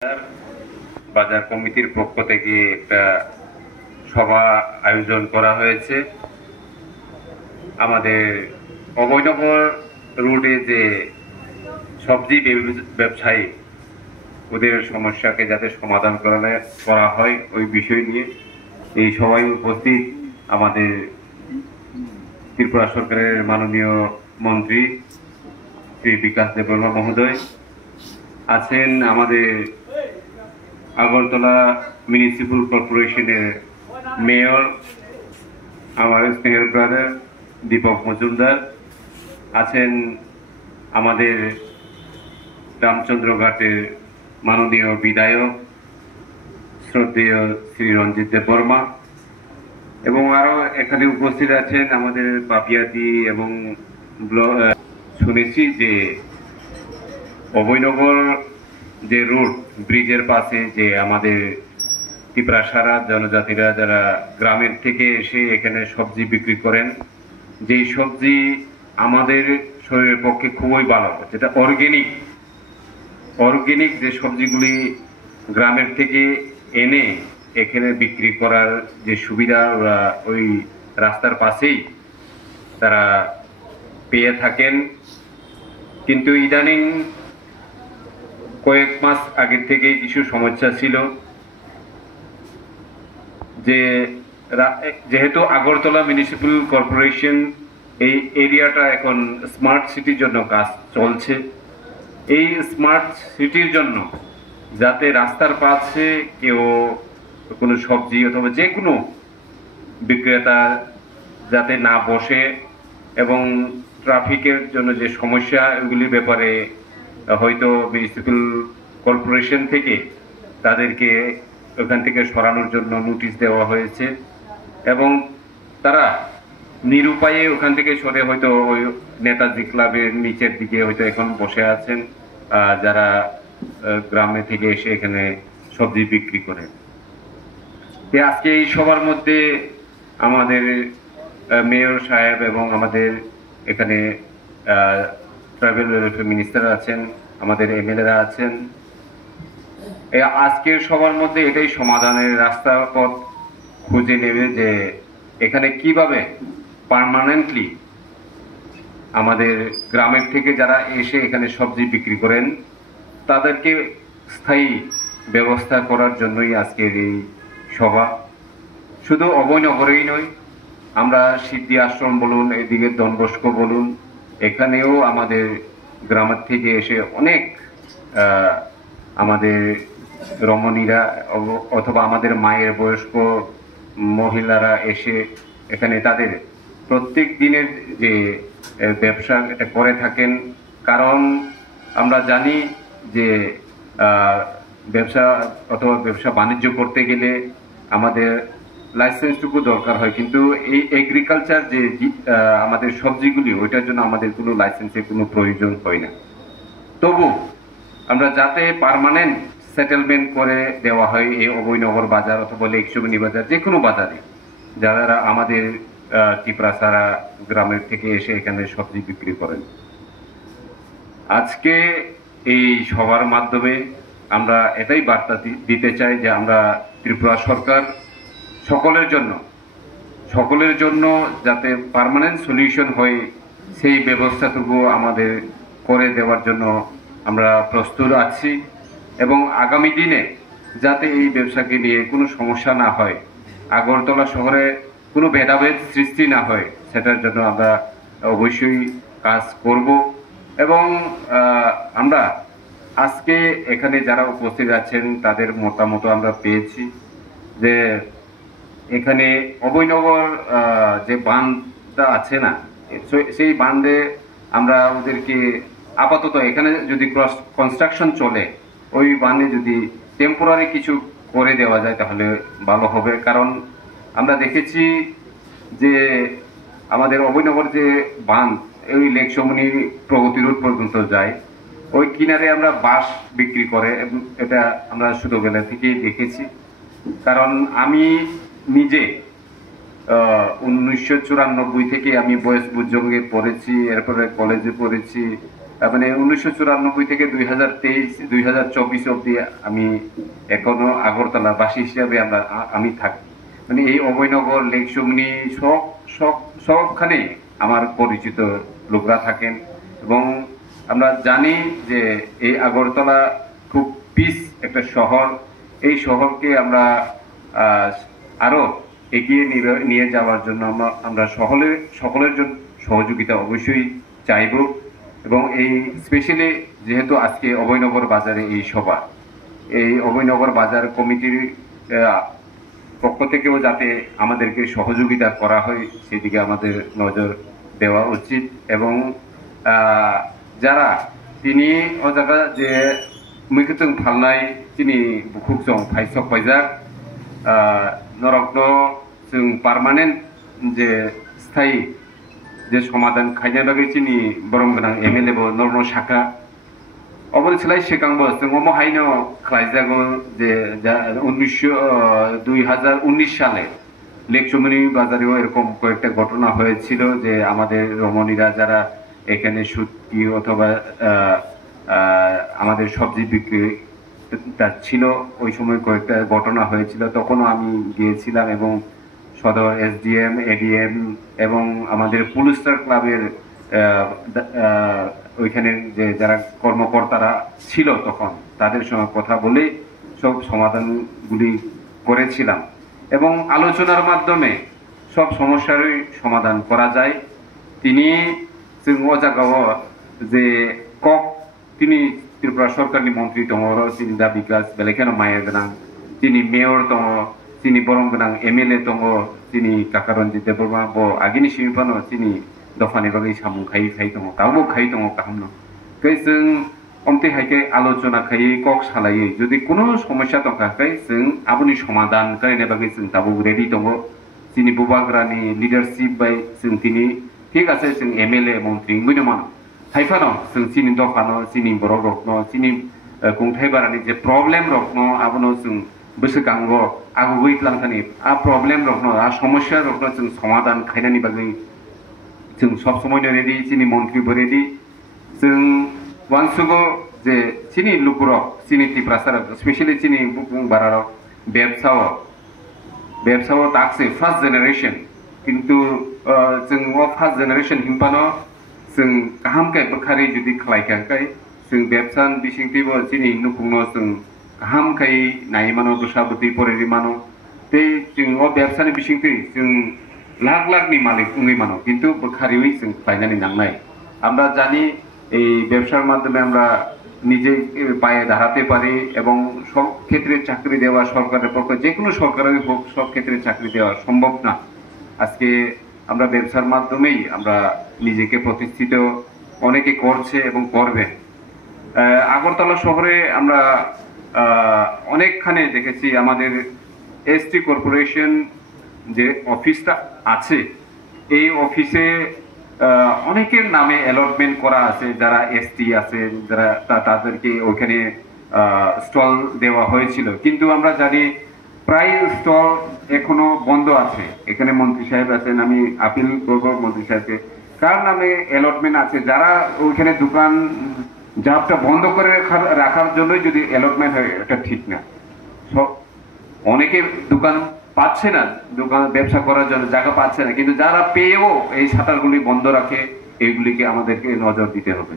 বাজার কমিটির পক্ষ থেকে একটা সভা আয়োজন করা হয়েছে। আমাদের অভয়নগর রোডে যে সবজি ব্যবসায়ী ওদের সমস্যাকে যাতে সমাধান করা হয় ওই বিষয় নিয়ে এই সভায় উপস্থিত আমাদের ত্রিপুরা সরকারের মাননীয় মন্ত্রী শ্রী বিকাশ দেববর্মা মহোদয় আছেন, আমাদের আগরতলা মিউনিসিপ্যাল কর্পোরেশনের মেয়র আমার স্নেহের ব্রাদার দীপক মজুমদার আছেন, আমাদের রামচন্দ্রঘাটের মাননীয় বিধায়ক শ্রদ্ধেয় শ্রী রঞ্জিত দেববর্মা এবং আরো এখানে উপস্থিত আছেন আমাদের পাপিয়াদি এবং শুনেছি যে অভয়নগর যে রোড ব্রিজের পাশে যে আমাদের ত্রিপুরা জনজাতিরা যারা গ্রামের থেকে এসে এখানে সবজি বিক্রি করেন, যেই সবজি আমাদের শরীরের পক্ষে খুবই ভালো, যেটা অর্গানিক যে সবজিগুলি গ্রামের থেকে এনে এখানে বিক্রি করার যে সুবিধা ওরা ওই রাস্তার পাশেই তারা পেয়ে থাকেন। কিন্তু ইদানিং কয়েক মাস আগের থেকে কিছু সমস্যা ছিল, যে যেহেতু আগরতলা মিউনিসিপ্যাল কর্পোরেশন এই এরিয়াটা এখন স্মার্ট সিটির জন্য কাজ চলছে। এই স্মার্ট সিটির জন্য যাতে রাস্তার পাশে কেউ কোনো সবজি অথবা যে কোনো বিক্রেতা যাতে না বসে এবং ট্রাফিকের জন্য যে সমস্যা এগুলির ব্যাপারে হয়তো মিউনিসিপ্যাল কর্পোরেশন থেকে তাদেরকে ওখান থেকে সরানোর জন্য নোটিশ দেওয়া হয়েছে এবং তারা নিরুপায়ে ওখান থেকে সরে হয়তো ওই নেতাজি ক্লাবের নিচের দিকে হয়তো এখন বসে আছেন, যারা গ্রামে থেকে এসে এখানে সবজি বিক্রি করে। আজকে এই সবার মধ্যে আমাদের মেয়র সাহেব এবং আমাদের এখানে ট্রাইবাল ওয়েলফেয়ার মিনিস্টার আছেন, আমাদের এমএলএরা আছেন। আজকের সবার মধ্যে এটাই সমাধানের রাস্তা পথ খুঁজে নেবে যে এখানে কিভাবে পার্মানেন্টলি আমাদের গ্রামের থেকে যারা এসে এখানে সবজি বিক্রি করেন তাদেরকে স্থায়ী ব্যবস্থা করার জন্যই আজকের এই সভা। শুধু অভয়নগরেই নয়, আমরা সিদ্ধি আশ্রম বলুন, এদিকে ডনবস্ক বলুন, এখানেও আমাদের গ্রামের থেকে এসে অনেক আমাদের রমণীরা অথবা আমাদের মায়ের বয়স্ক মহিলারা এসে এখানে তাদের প্রত্যেক দিনের যে ব্যবসা এটা করে থাকেন। কারণ আমরা জানি যে ব্যবসা অথবা ব্যবসা বাণিজ্য করতে গেলে আমাদের লাইসেন্সটুকু দরকার হয়, কিন্তু এই এগ্রিকালচার যে আমাদের সবজিগুলি ওইটার জন্য আমাদের কোনো লাইসেন্সের কোনো প্রয়োজন হয় না। তবু আমরা যাতে পার্মানেন্ট সেটেলমেন্ট করে দেওয়া হয় এই অভয়নগর বাজার অথবা লেকচুমনি বাজার যে কোনো বাজারে যারা আমাদের ত্রিপুরা গ্রামের থেকে এসে এখানে সবজি বিক্রি করেন। আজকে এই সভার মাধ্যমে আমরা এটাই বার্তা দিতে চাই যে আমরা ত্রিপুরা সরকার সকলের জন্য যাতে পার্মানেন্ট সলিউশন হয় সেই ব্যবস্থাটুকু আমাদের করে দেওয়ার জন্য আমরা প্রস্তুত আছি এবং আগামী দিনে যাতে এই ব্যবসাকে নিয়ে কোনো সমস্যা না হয়, আগরতলা শহরে কোনো ভেদাভেদ সৃষ্টি না হয়, সেটার জন্য আমরা অবশ্যই কাজ করব। এবং আমরা আজকে এখানে যারা উপস্থিত আছেন তাদের মতামত আমরা পেয়েছি যে এখানে অভয়নগর যে বাঁধটা আছে না, সেই বাঁধে আমরা ওদেরকে আপাতত এখানে যদি কনস্ট্রাকশন চলে ওই বাঁধে যদি টেম্পোরারি কিছু করে দেওয়া যায় তাহলে ভালো হবে। কারণ আমরা দেখেছি যে আমাদের অভয়নগর যে বাঁধ ওই লেকচুমনি প্রগতি রোড পর্যন্ত যায়, ওই কিনারে আমরা বাঁশ বিক্রি করে, এটা আমরা ছোটবেলা থেকেই দেখেছি। কারণ আমি নিজে 1994 থেকে আমি বয়েস বুজঙ্গে পড়েছি, এরপরে কলেজে পড়েছি, মানে 1994 থেকে 2023-2024 অব্দি আমি এখনো আগরতলাবাসী হিসাবে আমি থাকি। মানে এই অভয়নগর, লেকসুমনি সবখানে আমার পরিচিত লোকরা থাকেন এবং আমরা জানি যে এই আগরতলা খুব পিস একটা শহর। এই শহরকে আমরা আরো এগিয়ে নিয়ে যাওয়ার জন্য আমরা সকলের জন্য সহযোগিতা অবশ্যই চাইব এবং এই স্পেশালি যেহেতু আজকে অভয়নগর বাজারে এই সভা, এই অভয়নগর বাজার কমিটির পক্ষ থেকেও যাতে আমাদেরকে সহযোগিতা করা হয় সেদিকে আমাদের নজর দেওয়া উচিত এবং যারা তিনি ও জায়গা যে मैखोजों फालनाय दिनै बुखुकजों फाइसक फाइजाक नरकनो जों पार्मानेंट जे स्थायी जे समाधान खायनाय बागै दिनै बरम गोनां एमएलए बो नरनो शाखा अबल सोलाय सिगांबो जों अमहायनो खालायजागौ जे 2019 সালে লেকচুমনি বাজারেও এরকম কয়েকটা ঘটনা হয়েছিল যে আমাদের রমণীরা যারা এখানে সুটকি অথবা আমাদের সবজি বিক্রি ছিল ওই সময় কয়েকটা ঘটনা হয়েছিল। তখনও আমি গিয়েছিলাম এবং সদর এসডিএম, এডিএম এবং আমাদের পুলিশার ক্লাবের ওইখানে যে যারা কর্মকর্তারা ছিল তখন তাদের সঙ্গে কথা বলে সব সমাধানগুলি করেছিলাম এবং আলোচনার মাধ্যমে সব সমস্যারই সমাধান করা যায়। তিনি যে কক তিনি ত্রিপুরা সরকারनि মন্ত্রী दङ চিন্তা বিকাশ বেলেখানো মায়া गोनां তিনি মেয়র दङ তিনি বরং गोनां एमएलए दङ তিনি কাকারঞ্জিত দেববর্মা ব আগিনি सिमिफानो তিনি दफानि बागै सामुं खायै दङ दावबो खायै दङ गाहामनो कै जों अमते हायके आलोचना खायै कक सालायै जुदि কোনো সমস্যা दंखाखै जों आबुनि समाधान खालायनो बागै जों दाबो रेडि दङ। তিনি बुबाग्रानि लिडारशिप बाय जों তিনি ঠিক আছে जों एमएलए मन्त्रि मैनमान हाइफानो जों चिनि दफानो चिनि बर' रखनो चिनि खुंथाय बारानि जे प्रब्लेम रखनो आबनो जों बोसो गांगो आगुबै प्लानखानि आ प्रब्लेम रखनो आ समस्या रखनो जों समाधान खायनानि बागै जों सब समयनो रेडि चिनि मन्त्रिबो रेडि जों वानसुगो जे चिनि लुकुरक चिनि टिप्रासार स्पेशली चिनि बुकुं बारारक बेबसाव ताकसे फार्स्ट जेनारेशन किन्तु जों फार्स्ट जेनारेशन हिंपानो जों गाहामखाय बोखारै जुदि खालायखायाखै जों बेबसान बिसिंथिबो चिनि नुकुंनो जों गाहामखाय नायमानो दसाबुति परेरि मानो ते जों बेबसानि बिसिंथि जों लाख लाखनि मालिक उङै मानो किन्तु बोखारियै जों खालायनानै नांनाय আমরা জানি এই ব্যবসার মাধ্যমে আমরা নিজে পায়ে দাঁড়াতে পারি এবং সব ক্ষেত্রে চাকরি দেওয়া সরকারের পক্ষে যে কোনো সরকারের হোক সব ক্ষেত্রে চাকরি দেওয়া সম্ভব না। আজকে আমরা ব্যবসার মাধ্যমেই আমরা নিজেকে প্রতিষ্ঠিত অনেকে করছে এবং করবে। আগরতলা শহরে আমরা অনেকখানে দেখেছি আমাদের এসটি কর্পোরেশন যে অফিসটা আছে এই অফিসে অনেকের নামে অ্যালটমেন্ট করা আছে যারা এসটি আছে যারা তাদেরকে ওইখানে স্টল দেওয়া হয়েছিল কিন্তু আমরা জানি প্রায় স্টল এখনো বন্ধ আছে। এখানে মন্ত্রী সাহেব আছেন, আমি আপিল করব মন্ত্রী সাহেবকে কার নামে অ্যালটমেন্ট আছে যারা ওইখানে দোকান জাবটা বন্ধ করে রাখার জন্যই যদি অ্যালটমেন্ট হয় এটা ঠিক না। অনেকে দোকান পাচ্ছে না, দোকান ব্যবসা করার জন্য জায়গা পাচ্ছে না কিন্তু যারা পেয়েও এই শাটারগুলি বন্ধ রাখে এইগুলিকে আমাদেরকে নজর দিতে হবে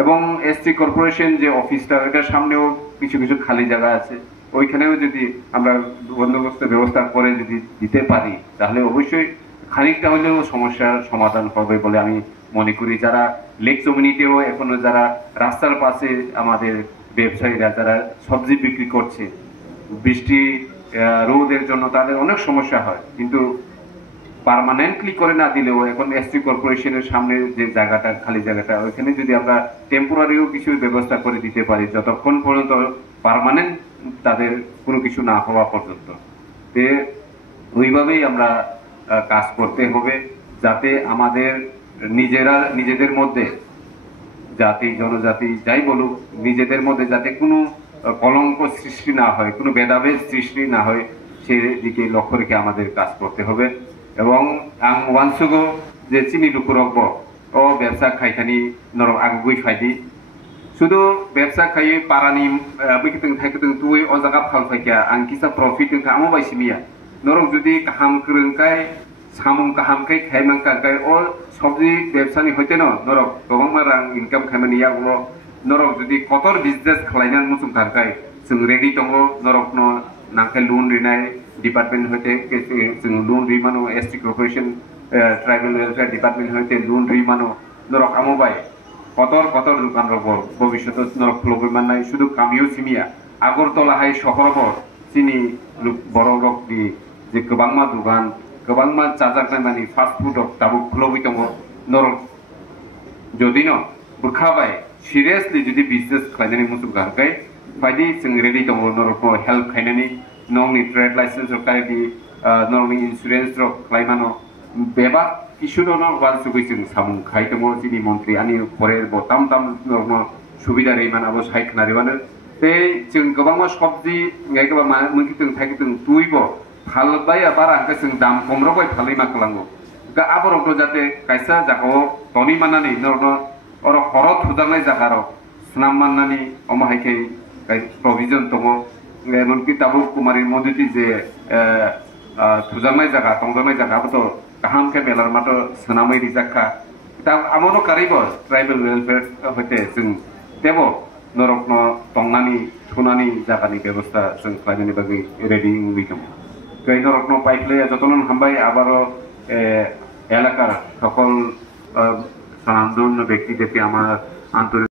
এবং এসটি কর্পোরেশন যে অফিসটা এটার সামনেও কিছু কিছু খালি জায়গা আছে ওইখানেও যদি আমরা বন্দোবস্তের ব্যবস্থা করে যদি দিতে পারি তাহলে অবশ্যই খানিকটা হলেও সমস্যার সমাধান হবে বলে আমি মনে করি। যারা লেক কমিউনিটিও এখনো যারা রাস্তার পাশে আমাদের ব্যবসায়ীরা যারা সবজি বিক্রি করছে বৃষ্টি রোদের জন্য তাদের অনেক সমস্যা হয় কিন্তু পার্মানেন্টলি করে না দিলেও এখন এসটি কর্পোরেশনের সামনে যে জায়গাটা খালি জায়গাটা ওইখানে যদি আমরা টেম্পোরারিও কিছু ব্যবস্থা করে দিতে পারি যতক্ষণ পর্যন্ত পার্মানেন্ট তাদের কোনো কিছু না হওয়া পর্যন্ত তে ওইভাবেই আমরা কাজ করতে হবে যাতে আমাদের নিজেদের মধ্যে জাতি জনজাতি যাই বলুক নিজেদের মধ্যে যাতে কোনো কলঙ্ক সৃষ্টি না হয়, কোনো ভেদাভেদ সৃষ্টি না হয় সেদিকে লক্ষ্য রেখে আমাদের কাজ করতে হবে এবং আং ওয়ানসুগো যে চিনি লুকুরকব ও ব্যবসা খাইখানি নরক আগুই ফাইদি শুধু ব্যবসা খাই পারানি বৈকিতং থাইকিতং তুই ও জায়গা ফাল ফাইকিয়া আং কিসা প্রফিট তং আমো বাইসিমিয়া নরক যদি কাহাম করংকাই সামুং কাহামকাই খাইমাংকাই ও সবজি ব্যবসানি হইতে নরক গোबां রাং ইনকাম খাইমানিয়া নরক যদি কতর বিজনেস খালাইনান মুসুম থাকাই जों रेडी दङ नरक न नांखाय लोन रिनाय डिपार्टमेंट होते जों लोन रिमानो ST corporation tribal welfare department होते लोन रिमानो नरक आमोबाय कतर दোकान रब भविष्यत नरक फ्लोबे माननाय शुधु कामियो सिमिया आगरतला हाय शहरब सिनि बड़ रकनि जे गोबांमा दোकान गोबांमा चाजाकनाय मानि फास्ट फुड दाबो फ्लोबे दङ नरक जदि न बुखाबाय सिरियासलि जुदि बिजनेस खालायनानै मुसुम गारगाय फायदि जों रेडी दङ नरक हेल्प खायनानै नंनि ट्रेड लाइसेंस रखायदि नरनि इन्सुरेंस रक खालायमानो बेबा किसुनो बाल सुगै जों सामुं खाय दङ जिनि मन्त्रि आनि परेर बताम ताम नरन सुबिदा रैमानाबो सायखनारिबानो बे जों गोबां सब्जि गायगोबा मोनकितों थाइकितों तुइबो फालबाय बारा जों दाम खमरबाय फालै मा खालामो गा आबरक जाते कायसा जागाव तनि माननानै नरन और हर थुजानाय जागार स्नाम माननानै अमाहायखै प्रभिजन दङ एमनकि ताबु कुमारी मन्दिरनि जे थुजानाय जागा तंजानाय जागाबोथ' गाहामखे मेलार माथ' सोनामै रिजाखा दा आमनो कारिबो ट्राइबल वेलफेयर हते जों देबो नरकन तंनानि थुनानि जागानि व्यवस्था जों खालामनायनि बागै रेडि उइकम गै नरकन पाइपले যতন হামबाय আবারও এলাকার সকল সাধারণ ব্যক্তি যেতে আমার আন্তরিক